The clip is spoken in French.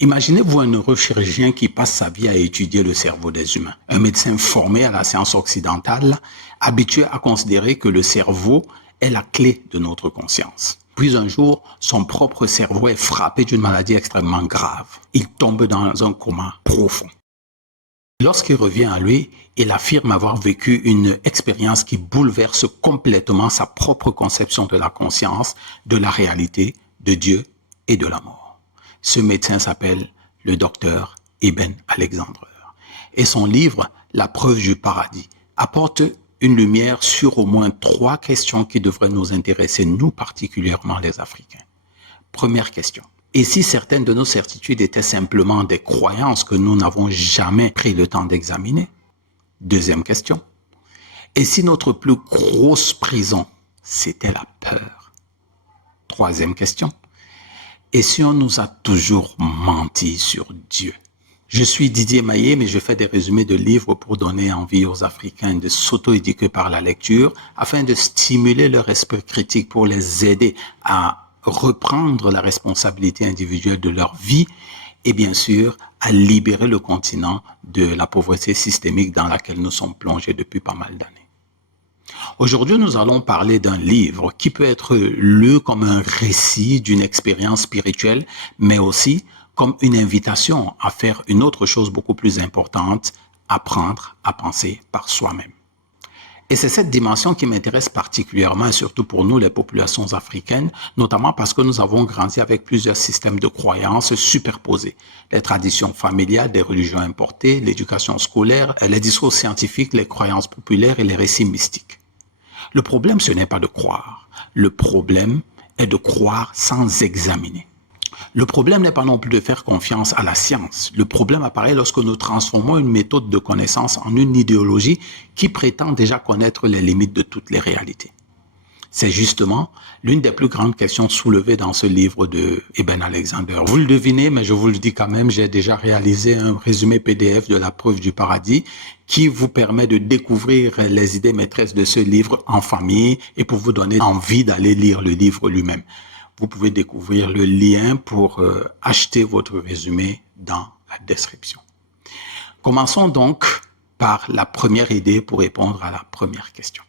Imaginez-vous un neurochirurgien qui passe sa vie à étudier le cerveau des humains. Un médecin formé à la science occidentale, habitué à considérer que le cerveau est la clé de notre conscience. Puis un jour, son propre cerveau est frappé d'une maladie extrêmement grave. Il tombe dans un coma profond. Lorsqu'il revient à lui, il affirme avoir vécu une expérience qui bouleverse complètement sa propre conception de la conscience, de la réalité, de Dieu et de la mort. Ce médecin s'appelle le docteur Ibn Alexander. Et son livre, La preuve du paradis, apporte une lumière sur au moins 3 questions qui devraient nous intéresser, nous particulièrement les Africains. Première question. Et si certaines de nos certitudes étaient simplement des croyances que nous n'avons jamais pris le temps d'examiner? Deuxième question. Et si notre plus grosse prison, c'était la peur? Troisième question. Et si on nous a toujours menti sur Dieu? Je suis Didier Maillet, mais je fais des résumés de livres pour donner envie aux Africains de s'auto-éduquer par la lecture afin de stimuler leur esprit critique pour les aider à reprendre la responsabilité individuelle de leur vie et bien sûr à libérer le continent de la pauvreté systémique dans laquelle nous sommes plongés depuis pas mal d'années. Aujourd'hui, nous allons parler d'un livre qui peut être lu comme un récit d'une expérience spirituelle, mais aussi comme une invitation à faire une autre chose beaucoup plus importante, apprendre à penser par soi-même. Et c'est cette dimension qui m'intéresse particulièrement, surtout pour nous, les populations africaines, notamment parce que nous avons grandi avec plusieurs systèmes de croyances superposés. Les traditions familiales, des religions importées, l'éducation scolaire, les discours scientifiques, les croyances populaires et les récits mystiques. Le problème, ce n'est pas de croire. Le problème est de croire sans examiner. Le problème n'est pas non plus de faire confiance à la science. Le problème apparaît lorsque nous transformons une méthode de connaissance en une idéologie qui prétend déjà connaître les limites de toutes les réalités. C'est justement l'une des plus grandes questions soulevées dans ce livre de Ibn Alexander. Vous le devinez, mais je vous le dis quand même, j'ai déjà réalisé un résumé PDF de La preuve du paradis qui vous permet de découvrir les idées maîtresses de ce livre en famille et pour vous donner envie d'aller lire le livre lui-même. Vous pouvez découvrir le lien pour acheter votre résumé dans la description. Commençons donc par la première idée pour répondre à la première question.